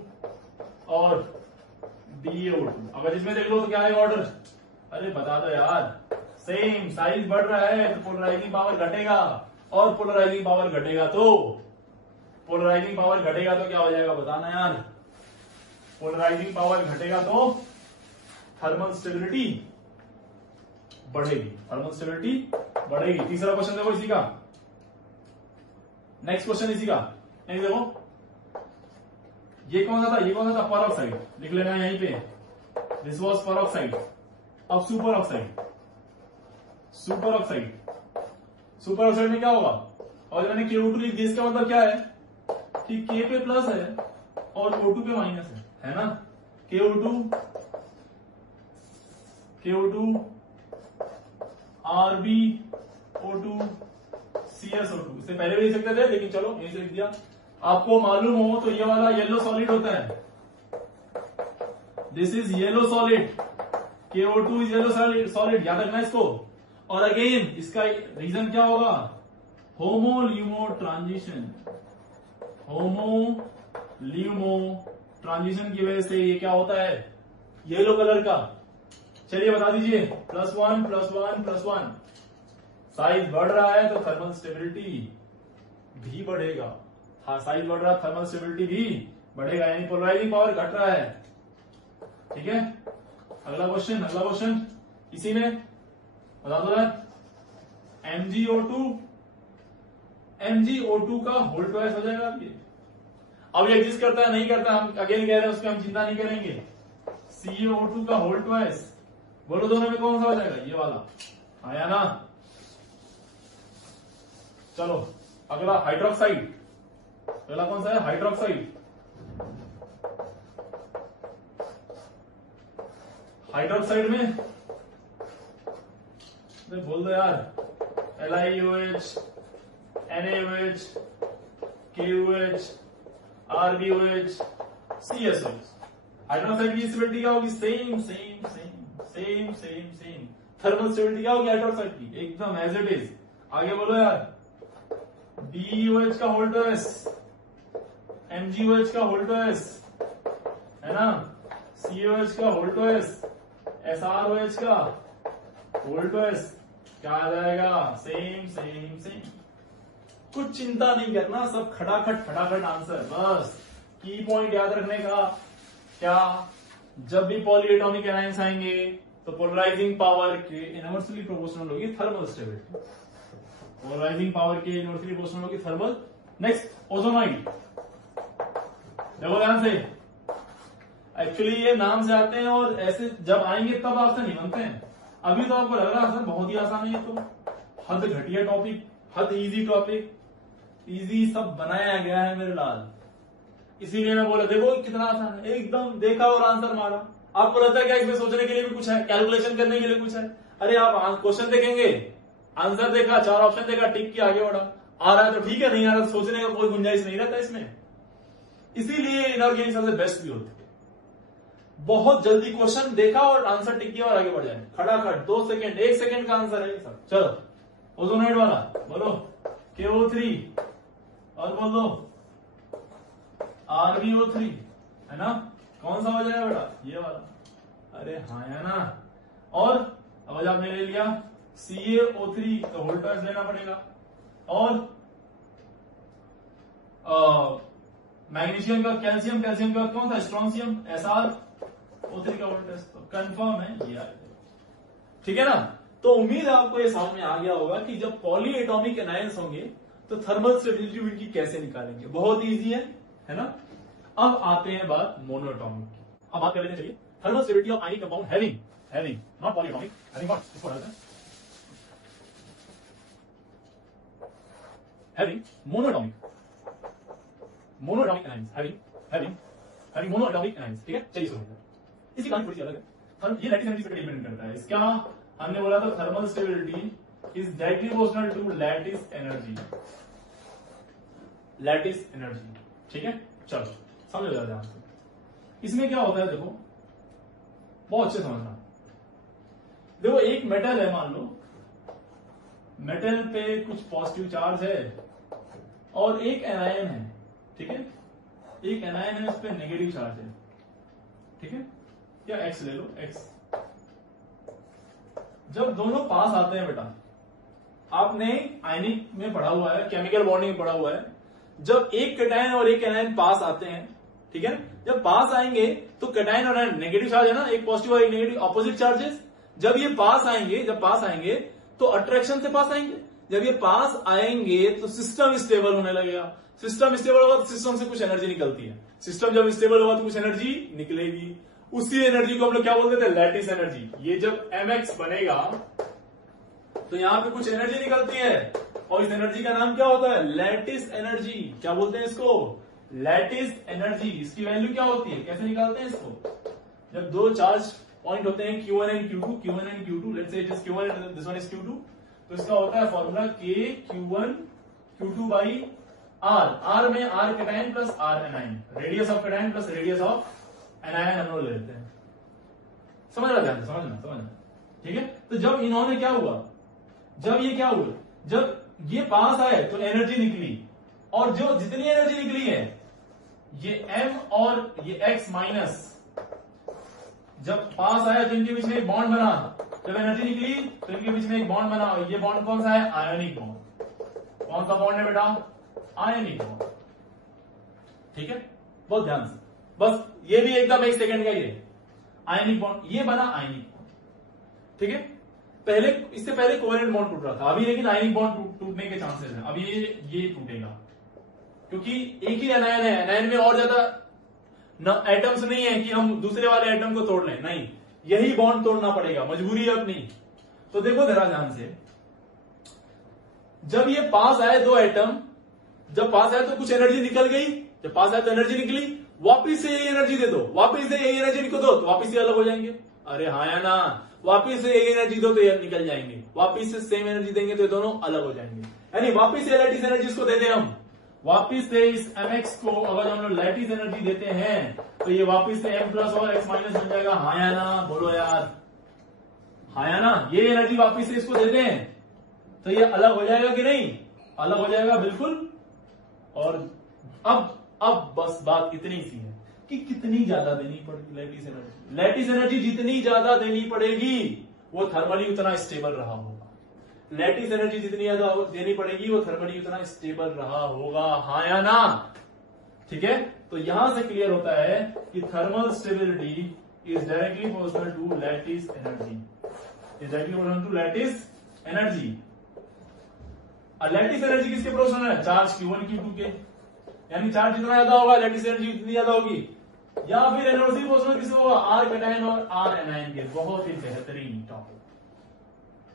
और BaO2। अगर इसमें देख लो तो क्या है ऑर्डर, अरे बता दो यार। सेम साइज बढ़ रहा है तो पोलराइजिंग पावर घटेगा, और पोलराइजिंग पावर घटेगा तो क्या हो जाएगा, बताना यार। पोलराइजिंग पावर घटेगा तो थर्मल स्टेबिलिटी बढ़ेगी, थर्मल स्टेबिलिटी बढ़ेगी। तीसरा क्वेश्चन देखो इसी का, नेक्स्ट क्वेश्चन इसी का। नेक्स्ट देखो, ये कौन सा था, ये कौन सा था, परऑक्साइड। लिख लेना यहीं पे, दिस वाज परऑक्साइड। अब super oxide, super oxide, super oxide में क्या होगा, और मैंने K2 लिख दिया, इसका मतलब क्या है कि K पे प्लस है और O2 पे माइनस है ना। KO2 RbO2 CSO2, इससे पहले भी लिख सकते थे लेकिन चलो यहीं से लिख दिया। आपको मालूम हो तो ये वाला येलो सॉलिड होता है, this is yellow solid, KO2 is yellow solid, याद रखना इसको। और अगेन इसका रीजन क्या होगा, होमो-ल्यूमो ट्रांजिशन, होमो-ल्यूमो ट्रांजिशन की वजह से ये क्या होता है, येलो कलर का। चलिए बता दीजिए, +1 +1 +1, साइज बढ़ रहा है तो थर्मल स्टेबिलिटी भी बढ़ेगा। हाँ, साइज बढ़ रहा है थर्मल स्टेबिलिटी भी बढ़ेगा, यानी पोलराइजिंग पावर घट रहा है, ठीक है। अगला क्वेश्चन इसी में बता दो यार, MgO2 का होल ट्वाइस हो जाएगा। अब ये एग्जिस्ट करता है नहीं करता, हम अगेन कह रहे हैं उसकी हम चिंता नहीं करेंगे। CaO2 का होल ट्वाइस, बोलो दोनों में कौन सा हो जाएगा, ये वाला आया ना। चलो अगला हाइड्रोक्साइड, अगला कौन सा है, हाइड्रोक्साइड। हाइड्रोक्साइड में बोल दो यार, LiOH, NaOH, KOH, RbOH, CSOH। Hydroxide की स्टेबिलिटी क्या होगी, सेम थर्मल स्टेबिलिटी क्या होगी हाइड्रोक्साइड की, एकदम एज इट इज। आगे बोलो यार, BeOH का होल ट्वाइस, MgOH का होल ट्वाइस है ना, COH का होल ट्वाइस, SrOH का होल ट्वाइस, क्या आ जाएगा? Same same same. कुछ चिंता नहीं करना, सब खटाखट फटाफट आंसर। बस की पॉइंट याद रखने का क्या, जब भी पॉलीएटॉमिक एनायंस आएंगे तो पोलराइजिंग पावर के इनवर्सली प्रोपोर्शनल होगी थर्मल स्टेबिलिटी। पोलराइजिंग पावर के इनवर्सली प्रोपोर्शनल होगी थर्मल। नेक्स्ट ओजोनॉइड, देखो ध्यान से, एक्चुअली ये नाम से आते हैं और ऐसे जब आएंगे तब आपसे नहीं बनते हैं। अभी तो आपको लग रहा है सर बहुत ही आसान है, तो हद घटिया टॉपिक, हद इजी टॉपिक, इजी सब बनाया गया है मेरे लाल। इसीलिए मैं बोला देखो कितना आसान है, एकदम देखा और आंसर मारा। आपको लगता है क्या इसमें सोचने के लिए भी कुछ है, कैलकुलेशन करने के लिए कुछ है? अरे आप क्वेश्चन देखेंगे, आंसर देखा, 4 ऑप्शन देखा, टिक किया, आगे बढ़ा। आ रहा है तो ठीक है, नहीं आ रहा तो सोचने का कोई गुंजाइश नहीं रहता इसमें। इसीलिए इनऑर्गेनिक सबसे बेस्ट भी होती है। बहुत जल्दी क्वेश्चन देखा और आंसर टिक किया और आगे बढ़ जाए, खटाखट 2 सेकंड 1 सेकंड का आंसर है सब। चलो ओजोनाइड वाला बोलो, KO3 और बोल दो RbO3 है ना, कौन सा वजह है बेटा? ये वाला। अरे हाँ है ना। और अब आपने ले लिया CaO3 तो वोल्टेज लेना पड़ेगा। और मैग्नीशियम का कैल्शियम, कैल्शियम का कौन सा? स्ट्रोंशियम, SrO3 का वोल्टेज तो कंफर्म है ये आएगा। ठीक है ना। तो उम्मीद है आपको ये समझ में आ गया होगा कि जब पॉली एटॉमिक एनायंस होंगे तो थर्मल स्टेबिलिटी उनकी कैसे निकालेंगे। बहुत इजी है ना। अब आते हैं बात मोनोएटॉमिक की। अब बात कर लेते हैं, चलिए, thermal stability of ionic compound having not polyatomic, having not, इसको डालते हैं having monoatomic anions, having monoatomic anions. ठीक है, चलिए सुनिए, इसकी कहानी थोड़ी सी अलग है। ये लैटिस एनर्जी पे डिपेंड करता है। इसका हमने बोला था thermal stability is directly proportional to lattice energy. Lattice energy, ठीक है। चलो समझ लो ध्यान से, इसमें क्या होता है देखो, बहुत अच्छे समझना। देखो एक मेटल है, मान लो मेटल पे कुछ पॉजिटिव चार्ज है और एक एनायन है, ठीक है। एक एनायन है, उस पर नेगेटिव चार्ज है, ठीक है। या एक्स ले लो, एक्स। जब दोनों पास आते हैं बेटा, आपने आयनिक में पढ़ा हुआ है, केमिकल बॉन्डिंग में पढ़ा हुआ है, जब एक कैटायन और एक एनायन पास आते हैं, ठीक है, जब पास आएंगे तो कैटायन और एनायन नेगेटिव चार्ज है ना, एक पॉजिटिव और एक नेगेटिव, ऑपोजिट चार्जेस। जब ये पास आएंगे, जब पास आएंगे तो अट्रैक्शन से पास आएंगे। जब ये पास आएंगे तो सिस्टम स्टेबल होने लगेगा। सिस्टम स्टेबल होगा तो सिस्टम से कुछ एनर्जी निकलती है। सिस्टम जब स्टेबल होगा तो कुछ एनर्जी निकलेगी। उसी एनर्जी को हम लोग क्या बोलते थे? Lattice energy. ये जब mx बनेगा तो यहां पे कुछ एनर्जी निकलती है और इस एनर्जी का नाम क्या होता है? Lattice energy. क्या बोलते हैं इसको? Lattice energy. इसकी वैल्यू क्या होती है, कैसे निकालते हैं इसको? जब दो चार्ज पॉइंट होते हैं Q1 and Q2, let's say it is Q1 and this one is Q2, तो इसका होता है formula K Q1 Q2 by R। R में R cation plus R anion, radius of cation plus radius of anion हम लोग लेते हैं। समझ रहा ध्यान से, समझना, ठीक है। तो जब इन्होंने क्या हुआ, जब ये क्या हुआ, जब ये पास आए तो एनर्जी निकली, और जो जितनी एनर्जी निकली है ये M और ये X माइनस, जब पास आया तो इनके बीच में एक बॉन्ड बना। जब एनर्जी निकली तो इनके बीच में एक बॉन्ड बना। ये बॉन्ड कौन सा है? Ionic bond. कौन सा बॉन्ड है बेटा? आयोनिक बॉन्ड, ठीक है। बहुत ध्यान से, बस ये भी एकदम 1 सेकंड का ही है। आयोनिक बॉन्ड ये बना, आयोनिक बॉन्ड, ठीक है। पहले, इससे पहले कोवेलेंट बॉन्ड टूट रहा था, अभी लेकिन आयोनिक बॉन्ड टूटने के चांसेस हैं। अब ये टूटेगा क्योंकि एक ही एनायन है। एनायन में और ज्यादा एटम्स नहीं है कि हम दूसरे वाले एटम को तोड़ लें, नहीं, यही बॉन्ड तोड़ना पड़ेगा, मजबूरी है अपनी। तो देखो जरा ध्यान से, जब ये पास आए दो एटम, जब पास आए तो कुछ एनर्जी निकल गई, जब पास आए तो एनर्जी निकली, वापिस से यही एनर्जी दे दो, वापिस से यही एनर्जी निकल दो तो वापिस से अलग हो जाएंगे। अरे हाँ या ना, वापिस से यही एनर्जी दो तो ये निकल जाएंगे, वापिस से सेम एनर्जी देंगे तो ये दोनों अलग हो जाएंगे। यानी वापिस से लैटिस एनर्जी इसको दे दें हम, वापिस से इस mx को अगर हम लोग लैटिस एनर्जी देते हैं तो ये वापिस से m प्लस और x माइनस बन जाएगा। हाँ या ना, बोलो यार, हाँ या ना। ये एनर्जी वापिस से इसको देते हैं तो ये अलग हो जाएगा कि नहीं? अलग हो जाएगा, बिल्कुल। और अब बस बात इतनी सी है कि कितनी ज्यादा देनी पड़ेगी लैटिस एनर्जी। लैटिस एनर्जी जितनी ज्यादा देनी पड़ेगी वो थर्मली उतना स्टेबल रहा होगा। लैटिस एनर्जी जितनी ज्यादा देनी पड़ेगी वो थर्मली उतना स्टेबल रहा होगा, हाँ या ना? ठीक है, तो यहां से क्लियर होता है कि thermal stability is directly proportional to lattice energy, is directly proportional to lattice energy. Lattice energy किसके प्रोपोर्शनल है? चार्ज Q1 Q2 के, यानी चार्ज जितना ज्यादा होगा लैटिस एनर्जी जितनी ज्यादा होगी, या फिर एनर्जी प्रोपोर्शनल किससे होगा? आर कैटायन और आर एनायन के। बहुत ही बेहतरीन टॉपिक।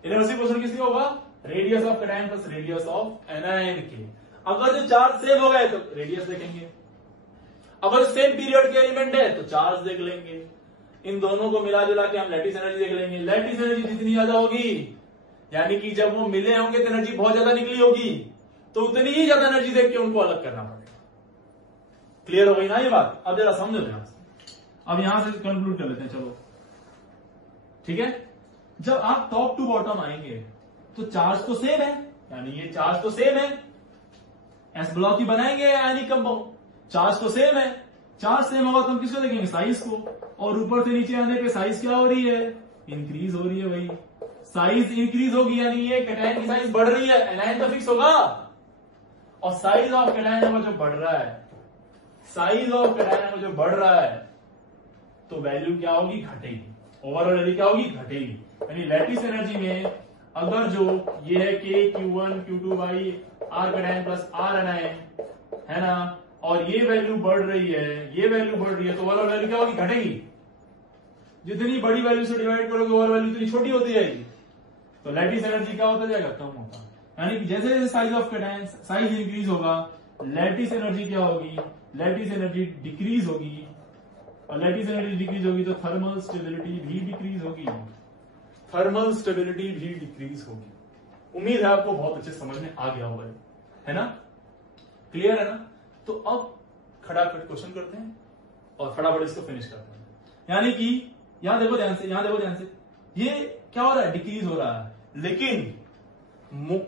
एनर्जी प्रोपोर्शनल किसके होगा? Radius of cation plus radius of anion के। अगर जो चार्ज सेम हो गए तो रेडियस देखेंगे, अगर सेम पीरियड के एलिमेंट है तो चार्ज देख लेंगे, इन दोनों को मिला जुला के हम लैटिस एनर्जी देख लेंगे। लैटिस एनर्जी जितनी ज्यादा होगी, यानी कि जब वो मिले होंगे तो एनर्जी बहुत ज्यादा निकली होगी, तो उतनी ही ज्यादा एनर्जी देख के उनको अलग करना पड़ेगा। क्लियर हो गई ना ये बात? अब जरा समझो ध्यान से। अब यहां से कंक्लूड कर लेते हैं, चलो ठीक है। जब आप टॉप टू बॉटम आएंगे तो चार्ज तो सेम है, यानी ये चार्ज तो सेम है, एस ब्लॉक ही बनाएंगे आयनिक कंपाउंड, चार्ज तो सेम है। चार्ज सेम होगा तो हम किसको देखेंगे? साइज को। और ऊपर से नीचे आने पे साइज क्या हो रही है? इंक्रीज हो रही है भाई। साइज इंक्रीज होगी यानी ये कैटायन की साइज बढ़ रही है, एनायन तो फिक्स होगा। और साइज ऑफ कैटायन अगर जो बढ़ रहा है, साइज ऑफ कैटायन अगर जो बढ़ रहा है तो वैल्यू क्या होगी? घटेगी। ओवरऑल वैल्यू क्या होगी? घटेगी। यानी लैटिस एनर्जी में अगर जो ये है के Q1 Q2 by R cation plus R anion है ना, और ये वैल्यू बढ़ रही है, ये वैल्यू बढ़ रही है, तो ओवरऑल वैल्यू क्या होगी? घटेगी। जितनी बड़ी वैल्यू से डिवाइड करोगे ओवरऑल वैल्यू उतनी छोटी होती जाएगी, तो लैटिस एनर्जी क्या होता जाएगा? कम होगा। यानी कि जैसे जैसे size of cation size increase होगा, लैटिस एनर्जी क्या होगी? लैटिस एनर्जी डिक्रीज होगी, और लैटिस एनर्जी डिक्रीज होगी तो थर्मल स्टेबिलिटी भी डिक्रीज होगी, थर्मल स्टेबिलिटी भी डिक्रीज होगी। उम्मीद है आपको बहुत अच्छे समझ में आ गया होगा, है ना? क्लियर है ना? तो अब खटाखट क्वेश्चन करते हैं और फटाफट इसको फिनिश करते हैं। यानी कि यहां देखो ध्यान से, यहां देखो ध्यान से, ये क्या हो रहा है? डिक्रीज हो रहा है, लेकिन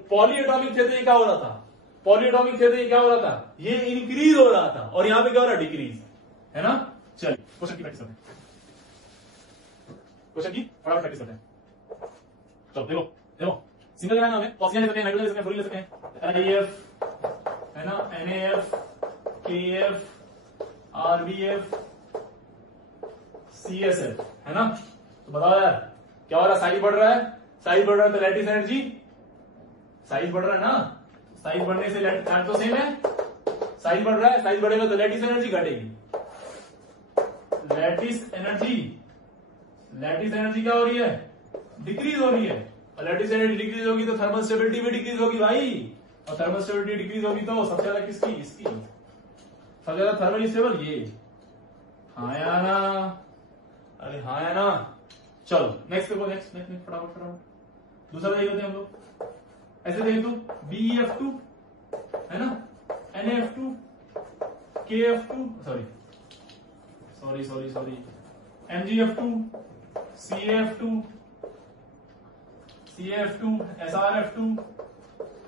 पॉलीएटॉमिक थे तो ये क्या हो रहा था? पॉलीएटॉमिक थे तो ये क्या हो रहा था? ये इंक्रीज हो रहा था, और यहां पे क्या हो रहा है? डिक्रीज, है ना? चलिए क्वेश्चन की प्रैक्टिस करते हैं, क्वेश्चन की फटाफट प्रैक्टिस करते हैं। चलो देखो देखो, सिंगल का नाम है, ऑक्सीजन ले सकते हैं, नाइट्रोजन ले सकते हैं, फ्लोरीन ले सकते हैं, NAF है ना, NAF, KF, RBF, CSF है ना। तो बताओ यार क्या हो रहा है? साइज बढ़ रहा है, साइज बढ़ रहा है तो लैटिस एनर्जी, साइज बढ़ रहा है ना, साइज बढ़ने से चार्ज तो सेम है, साइज बढ़ रहा है, साइज बढ़ेगा तो लैटिस एनर्जी घटेगी। लैटिस एनर्जी, लैटिस एनर्जी क्या हो रही है? डिक्रीज हो रही है, और लैटिस एनर्जी डिक्रीज होगी तो थर्मल स्टेबिलिटी भी डिक्रीज होगी भाई, और थर्मल स्टेबिलिटी डिक्रीज होगी तो सबसे ज्यादा किसकी? इसकी। सबसे ज्यादा थर्मल स्टेबल ये, हाँ या ना? अरे हाँ या ना? चलो नेक्स्ट देखो, नेक्स्ट नेक्स्ट नेक्स्ट फटाफट फटाफट। दूसरा देख लेते हैं हम लोग, ऐसे देख तो BeF2 है ना, NF2, KF2 sorry MgF2, CF2, SRF2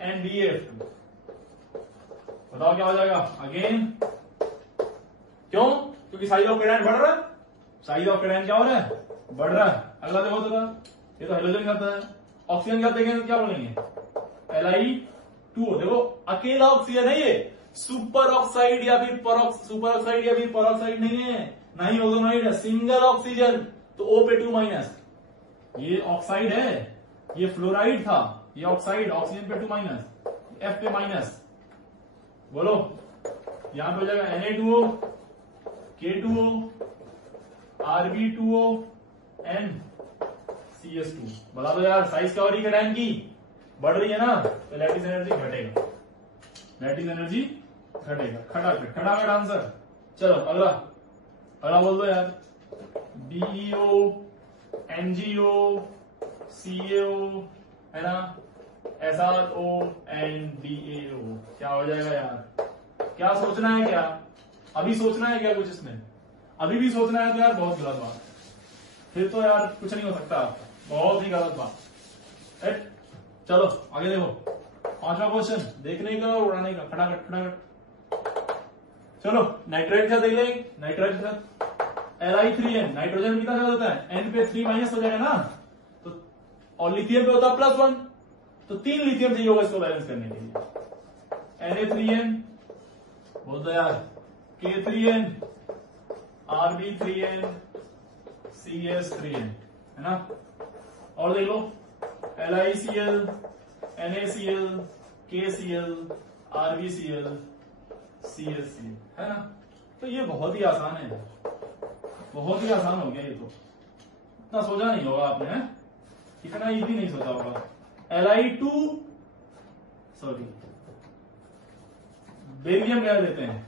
and BF2। बताओ क्या हो जाएगा? अगेन क्यों? क्योंकि साइज ऑफ कैटायन बढ़ रहा है, साइज ऑफ कैटायन क्या हो रहा है? बढ़ रहा है। अगला देखो जरा, ये तो हाइड्रोजन खाता है, ऑक्सीजन का देखेंगे तो क्या बोलेंगे? Li2O। देखो अकेला ऑक्सीजन है ये, सुपर ऑक्साइड या फिर सुपर ऑक्साइड या फिर परऑक्साइड नहीं है, ना ही ओजोनाइड है, सिंगल ऑक्सीजन, तो O पे 2-। ये ऑक्साइड है, ये फ्लोराइड था, ये ऑक्साइड, ऑक्सीजन पे 2-, F पे माइनस। बोलो यहां पे हो जाएगा Na2O, K2O, RB2O and CS2। बता दो यार साइज क्या हो रही है कैटायन की? बढ़ रही है ना, तो लैटिस एनर्जी घटेगा, लैटिस एनर्जी घटेगा। खटाखट खटाखट आंसर। चलो अगला, अगला बोल दो यार। BeO, MgO, CaO है ना, SRO एंड DaO। क्या हो जाएगा यार? क्या सोचना है? क्या अभी सोचना है क्या कुछ इसमें? अभी भी सोचना है तो यार बहुत गलत बात, फिर तो यार कुछ नहीं हो सकता, बहुत ही गलत बात। चलो आगे देखो, पांचवा क्वेश्चन, देखने का और उड़ाने का, खटाखट खटाखट। चलो नाइट्राइट का देख लेंगे, नाइट्राइट का Li3N, नाइट्रोजन कितना होता है? N पे 3- हो जाएगा ना, तो और लिथियम पे होता है +1, तो 3 लिथियम चाहिए होगा इसको बैलेंस करने के लिए। Na3n, बोल दो यार, K3n, Rb3n, CS3n, है ना। और देख लो, LiCl, NaCl, KCl, RbCl, CSCl, है ना। तो ये बहुत ही आसान है, बहुत ही आसान हो गया ये तो, इतना सोचा नहीं होगा आपने, है इतना इजी नहीं सोचा होगा। Li2, सॉरी बेरियम क्या देते हैं,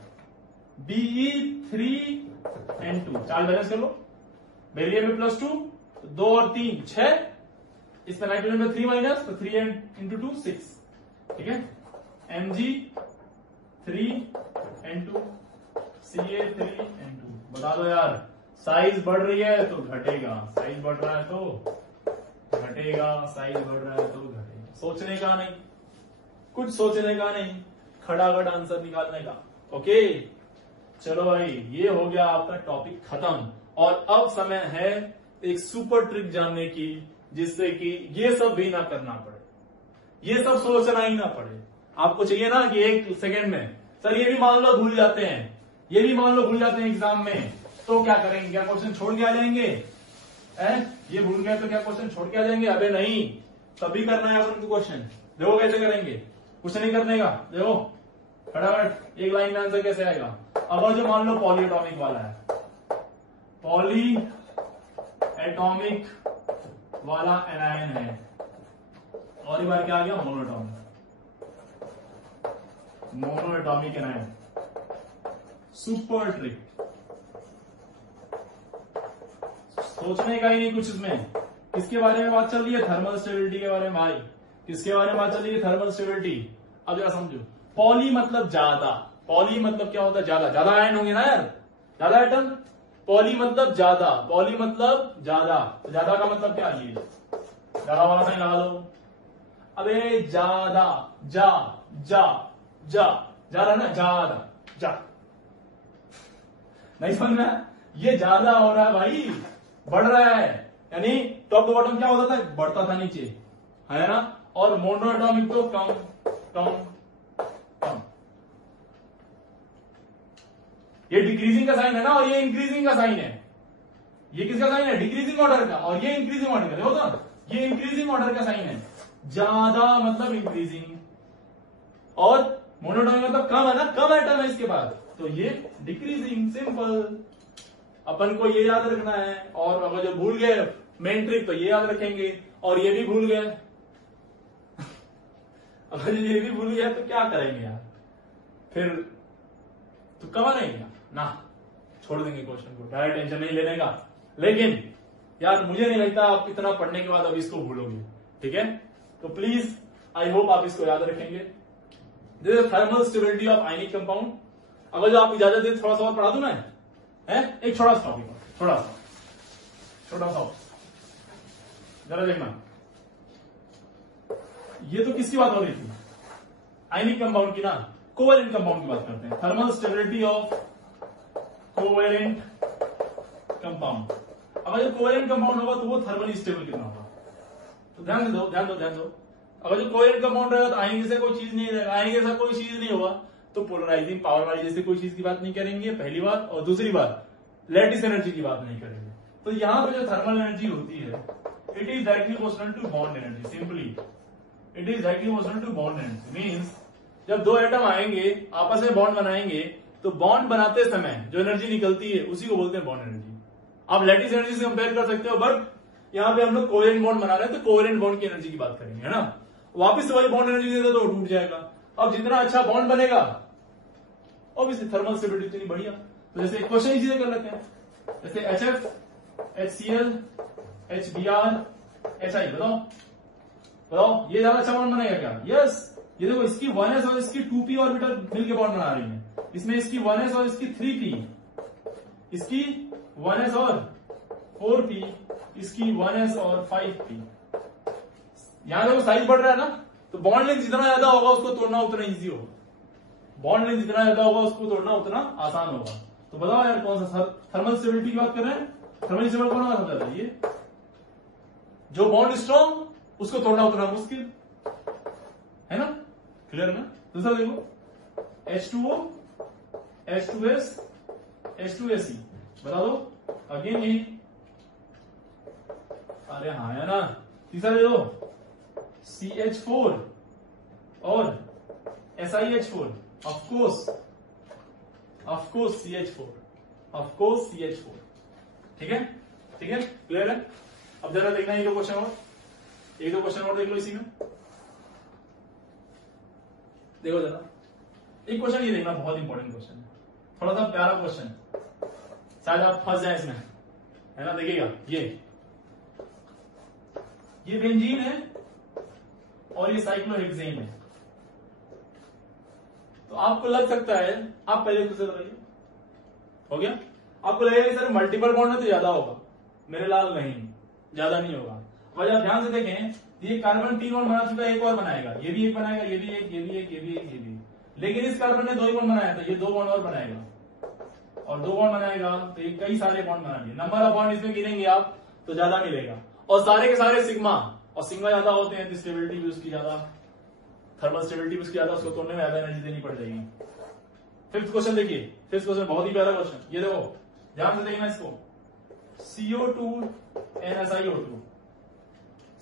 Be3N2, चार्ज बैलेंस कर लो, बेरियम में +2, 2 और 3 6, इसमें नाइट्रोजन में 3 माइनस, तो 3n × 2 6, ठीक है। Mg3N2, Ca3N2, बता दो यार, साइज बढ़ रही है तो घटेगा, साइज बढ़ रहा है तो घटेगा, साइज बढ़ रहा है तो घटेगा। सोचने का नहीं, कुछ सोचने का नहीं, खड़ाखड़ आंसर निकालने का। ओके चलो भाई, ये हो गया आपका टॉपिक खत्म। और अब समय है एक सुपर ट्रिक जानने की, जिससे कि ये सब भी ना करना पड़े, ये सब सोचना ही ना पड़े। आपको चाहिए ना कि 1 सेकेंड में, सर ये भी मान लो भूल जाते हैं, ये भी मान लो भूल जाते हैं एग्जाम में, तो क्या करेंगे, क्या क्वेश्चन छोड़ के आ जाएंगे? ये भूल गए तो क्या क्वेश्चन छोड़ के आ जाएंगे? अबे नहीं, तभी करना है अपन को क्वेश्चन। देखो कैसे करेंगे, कुछ नहीं करने का। देखो फटाफट एक लाइन में आंसर कैसे आएगा। अगर जो मान लो पॉली एटॉमिक वाला है, पॉली एटॉमिक वाला एनायन है, और एक बार क्या आ गया, mono atomic anion. Super trick, सोचने का ही नहीं कुछ इसमें। किसके बारे में बात चल रही है? थर्मल स्टेबिलिटी के बारे में भाई। किसके बारे में बात चल रही है? Thermal stability. अब जरा समझो, पॉली मतलब ज्यादा, पॉली मतलब क्या होता है? ज्यादा, ज्यादा आयन होंगे ना यार, ज्यादा एटम। पॉली मतलब ज्यादा, पॉली मतलब ज्यादा, तो ज्यादा का मतलब क्या? ये ज्यादा वाला साइन लगा लो। अबे ज्यादा, जा जा जा जा रहा ना, ज्यादा जा, नहीं समझ में? ये ज्यादा हो रहा है भाई, बढ़ रहा है, यानी टॉप टू बॉटम क्या होता था? बढ़ता था नीचे, है ना। और मोनो एटॉमिक तो कम कम कम। ये डिक्रीजिंग का साइन है ना, और ये इंक्रीजिंग का साइन है। ये किसका साइन है? डिक्रीजिंग ऑर्डर का, और ये इंक्रीजिंग ऑर्डर का। देखो तो, ये इंक्रीजिंग ऑर्डर का साइन है। ज्यादा मतलब इंक्रीजिंग, और मोनोटॉनिक मतलब कम है ना, कम एटम है इसके बाद, तो ये डिक्रीजिंग। सिंपल, अपन को ये याद रखना है। और अगर जो भूल गए मेन ट्रिक, तो ये याद रखेंगे। और ये भी भूल गए अगर ये भी भूल गया तो क्या करेंगे यार, फिर तो कवर रहेंगे ना, छोड़ देंगे क्वेश्चन को, डायरेक्ट टेंशन नहीं लेने का। लेकिन यार मुझे नहीं लगता आप इतना पढ़ने के बाद अब इसको भूलोगे, ठीक है। तो प्लीज आई होप आप इसको याद रखेंगे। This is thermal stability of ionic compound. अगर जो आप इजाजत दे थोड़ा सा और पढ़ा दूं मैं, एक छोटा सा टॉपिक, छोटा सा जरा देखना। ये तो किसकी बात हो रही थी? आयनिक कंपाउंड की ना। कोवेलेंट कंपाउंड की बात करते हैं। Thermal stability of covalent compound. अगर जो कोवेलेंट कंपाउंड होगा तो वो थर्मली स्टेबल कितना होगा? तो ध्यान दो। अगर जो कोवेलेंट कंपाउंड रहेगा तो आयन जैसे कोई चीज नहीं रहेगा, आयन जैसा कोई चीज नहीं होगा, तो पोलराइजिंग पावर वाली जैसे कोई चीज की बात नहीं करेंगे, पहली बात। और दूसरी बात, लैटिस एनर्जी की बात नहीं करेंगे। तो यहां पे जो थर्मल एनर्जी होती है, it is directly proportional to bond energy. Simply it is directly proportional to bond energy. Means जब दो एटम आएंगे, आपस में बॉन्ड बनाएंगे, तो बॉन्ड बनाते समय जो एनर्जी निकलती है उसी को बोलते हैं बॉन्ड एनर्जी। आप लैटिस एनर्जी से कंपेयर कर सकते हो, बट यहां पे हम लोग कोवेलेंट बॉन्ड बना रहे हैं, तो कोवेलेंट बॉन्ड की एनर्जी की बात करेंगे, है ना। वापिस से वही बॉन्ड एनर्जी देता तो टूट जाएगा। अब जितना अच्छा बॉन्ड बनेगा, ऑब्वियसली थर्मल स्टेबिलिटी इतनी बढ़िया। तो जैसे क्वेश्चन इसी से कर लेते हैं, जैसे HF, HCl, HBr, HI, बताओ ये ज्यादा अच्छा बॉन्ड बनेगा क्या? यस। ये देखो, इसकी 1s और इसकी 2p ऑर्बिटल मिलकर बॉन्ड बना रही है। इसमें इसकी 1s और इसकी 3p, इसकी 1s और 4p, इसकी 1s और 5p। यहां देखो साइज बढ़ रहा है ना, तो बॉन्ड लेंथ जितना ज्यादा होगा उसको तोड़ना उतना इजी होगा। बॉन्ड लेंथ जितना ज्यादा होगा उसको तोड़ना उतना आसान होगा। तो बताओ यार कौन सा थर्मल स्टेबिलिटी की बात कर रहे हैं? थर्मल स्टेबल कौन होगा? ये जो बॉन्ड स्ट्रॉन्ग उसको तोड़ना उतना मुश्किल। क्लियर ना? दूसरा देखो H2O, H2S, H2SE, बता दो अगेन यही। अरे हाँ है ना। तीसरा दे दो CH4 और SiH4, ऑफ कोर्स CH4, ठीक है क्लियर है। अब जरा देखना एक दो क्वेश्चन और देख लो इसी में। देखो जरा एक क्वेश्चन ये देखना, बहुत इंपॉर्टेंट क्वेश्चन है, थोड़ा सा प्यारा क्वेश्चन है, शायद आप फंस जाए इसमें, है ना। देखिएगा ये बेंजीन है और ये साइक्लोहेक्सेन है। तो आपको लग सकता है, आप पहले खुद से बताइए, हो गया? आपको लगेगा सर मल्टीपल बॉन्ड में तो ज्यादा होगा, मेरे लाल नहीं, ज्यादा नहीं होगा। और आप ध्यान से देखें, ये कार्बन 3 बॉन्ड बना चुका है, एक और बनाएगा, ये भी एक बनाएगा, ये भी एक, ये भी एक, ये भी एक, ये भी। लेकिन इस कार्बन ने 2 ही बॉन्ड बनाया था, ये 2 बॉन्ड और बनाएगा और 2 बॉन्ड बनाएगा, तो ये कई सारे बॉन्ड बना लिए। नंबर ऑफ बॉन्ड इसमें गिनेंगे आप तो ज्यादा मिलेगा, और सारे के सारे सिग्मा, और सिग्मा ज्यादा होते हैं तो स्टेबिलिटी भी उसकी ज्यादा, थर्मल स्टेबिलिटी भी उसकी ज्यादा, उसको तोड़ने में ज्यादा एनर्जी देनी पड़ जाएगी। फिफ्थ क्वेश्चन देखिए, फिफ्थ क्वेश्चन बहुत ही प्यारा क्वेश्चन, ये देखो ध्यान से देखना इसको। CO2 NSiO2,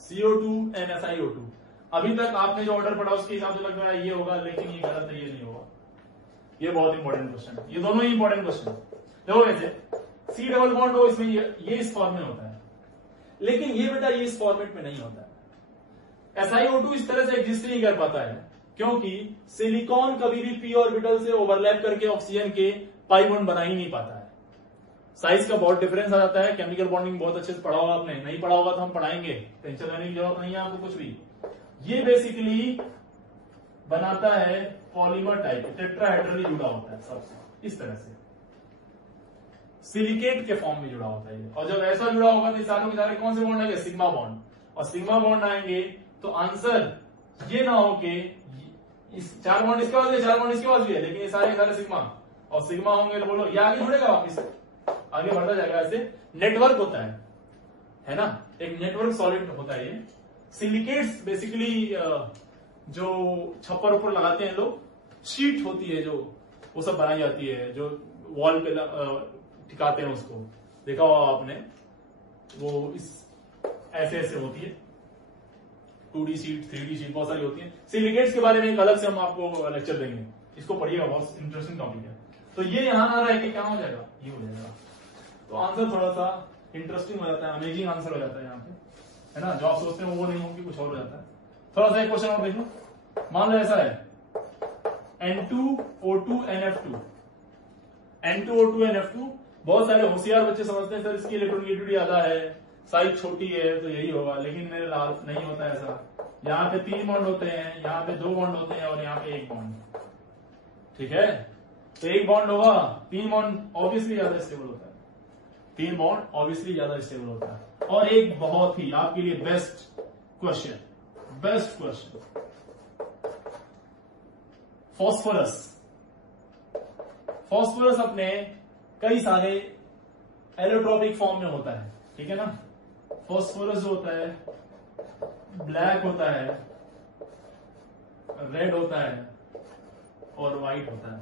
CO2 NSiO2। अभी तक आपने जो ऑर्डर पढ़ा उसके हिसाब से लग रहा है ये होगा, लेकिन ये गलत है, ये नहीं होगा। ये बहुत इंपॉर्टेंट क्वेश्चन है, ये दोनों ही इंपॉर्टेंट क्वेश्चन है। देखो वैसे C डबल बॉन्ड हो, इसमें ये इस फॉर्म में होता है, लेकिन ये बेटा ये इस फॉर्मेट में नहीं होता है। SiO2 इस तरह से एग्जिस्ट नहीं कर पाता है, क्योंकि सिलिकॉन कभी भी p ऑर्बिटल से ओवरलैप करके ऑक्सीजन के पाई बॉन्ड बना ही नहीं पाता है। साइज का बहुत डिफरेंस आ जाता है। केमिकल बॉन्डिंग बहुत अच्छे से पढ़ा होगा आपने, नहीं पढ़ा होगा तो हम पढ़ाएंगे, टेंशन लेने की जरूरत नहीं है आपको कुछ भी। ये बेसिकली बनाता है पॉलीमर टाइप, टेट्राहेड्रली जुड़ा होता है सबसे, इस तरह से सिलिकेट के फॉर्म में जुड़ा होता है। और जब ऐसा जुड़ा होगा तो सारों के सारे कौन से बॉन्ड आएंगे? Sigma bond. और सिग्मा बॉन्ड आएंगे तो आंसर ये ना हो कि इस 4 बॉन्ड इसके पास भी है, 4 बॉन्ड इसके पास भी है, लेकिन ये सारे सिग्मा और सिग्मा होंगे तो बोलो ये आगे जुड़ेगा, वापिस आगे बढ़ता जाएगा। ऐसे नेटवर्क होता है ना, एक नेटवर्क सॉलिड होता है ये। सिलिकेट्स बेसिकली जो छप्पर ऊपर लगाते हैं लोग, शीट होती है जो वो सब बनाई जाती है, जो वॉल पे टिकाते हैं उसको, देखा होगा आपने, वो इस ऐसे होती है, 2D शीट, 3D शीट, बहुत सारी होती है। सिलिकेट्स के बारे में एक अलग से हम आपको लेक्चर देंगे, इसको पढ़िएगा, बहुत इंटरेस्टिंग टॉपिक है। तो ये यहां आ रहा है कि क्या हो जाएगा, ये हो जाएगा। तो आंसर थोड़ा सा इंटरेस्टिंग हो जाता है, अमेजिंग आंसर हो जाता है यहाँ पे, है ना। जो आप सोचते हैं वो नहीं होगी, कुछ और हो जाता है। थोड़ा सा एक क्वेश्चन और देखो, मान लो ऐसा है N2O2NF2, N2O2NF2। बहुत सारे होशियार बच्चे समझते हैं सर इसकी इलेक्ट्रोनेगेटिविटी ज्यादा है, साइज छोटी है तो यही होगा, लेकिन मेरे लाल नहीं होता ऐसा। यहाँ पे 3 बॉन्ड होते हैं, यहाँ पे 2 बॉन्ड होते हैं और यहाँ पे 1 बॉन्ड, ठीक है। तो 1 बॉन्ड होगा, 3 बॉन्ड ऑब्वियसली ज्यादा स्टेबल होता है, 3 बॉन्ड ऑब्वियसली ज्यादा स्टेबल होता है। और एक बहुत ही आपके लिए बेस्ट क्वेश्चन, फॉस्फोरस अपने कई सारे एलोट्रोपिक फॉर्म में होता है, ठीक है ना। फॉस्फोरस जो होता है ब्लैक होता है, रेड होता है और व्हाइट होता है।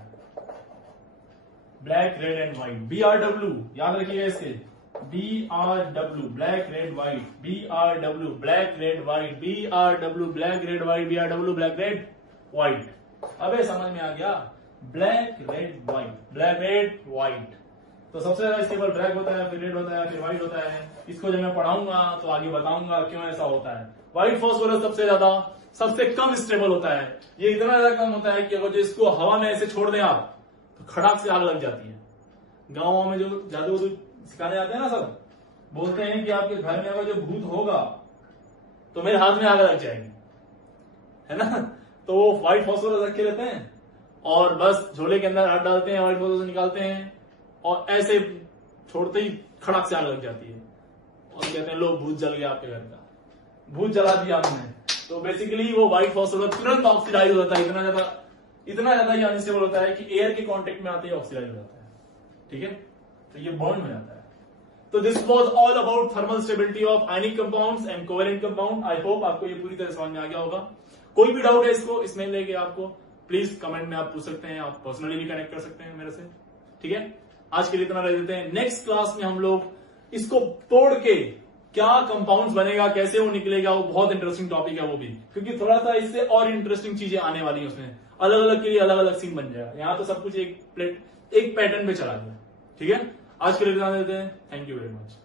Black, red and white, BRW याद रखिएगा इसके, BRW black, red, white, BRW black, red, white, BRW black, red, white, BRW black, red, white. अबे समझ में आ गया, black, red, white, black, red, white. तो सबसे ज्यादा स्टेबल ब्लैक होता है, फिर रेड होता है, फिर व्हाइट होता है। इसको जब मैं पढ़ाऊंगा तो आगे बताऊंगा क्यों ऐसा होता है। व्हाइट फॉस्फोरस सबसे कम स्टेबल होता है। ये इतना ज्यादा कम होता है कि अगर जो इसको हवा में ऐसे छोड़ दें आप तो खड़ाक से आग लग जाती है। गाँवों में जो जादू सिखाने जाते हैं ना, सब बोलते हैं कि आपके घर में अगर जो भूत होगा तो मेरे हाथ में आग लग जाएगी, है ना। तो वो व्हाइट फॉस्फोरस रखे रहते हैं और बस झोले के अंदर हाथ डालते हैं, व्हाइट फॉस्फोरस निकालते हैं और ऐसे छोड़ते ही खड़ाक से आग लग जाती है और कहते हैं लो भूत जल गया आपके घर का, भूत जला दिया आपने। तो बेसिकली वो व्हाइट फॉस्फोरस तुरंत ऑक्सीडाइज होता है, इतना ज्यादा ये अनस्टेबल होता है कि एयर के कांटेक्ट में आते ही ऑक्सीडाइज हो जाता है, ठीक है। तो ये बॉन्ड में जाता है। तो this was all about thermal stability of ionic compounds and covalent compound. I hope आपको ये पूरी तरह समझ में आ गया होगा। कोई भी डाउट है इसमें लेके आपको प्लीज कमेंट में आप पूछ सकते हैं, आप पर्सनली भी कनेक्ट कर सकते हैं मेरे से। ठीक है, आज के लिए इतना रह देते हैं। नेक्स्ट क्लास में हम लोग इसको तोड़ के क्या कंपाउंड्स बनेगा, कैसे वो निकलेगा, वो बहुत इंटरेस्टिंग टॉपिक है वो भी, क्योंकि थोड़ा सा इससे और इंटरेस्टिंग चीजें आने वाली है उसमें। अलग अलग के लिए अलग अलग सीन बन जाएगा। यहाँ तो सब कुछ एक पैटर्न पे चला गया। ठीक है, आज के लिए इतना देते हैं। Thank you very much.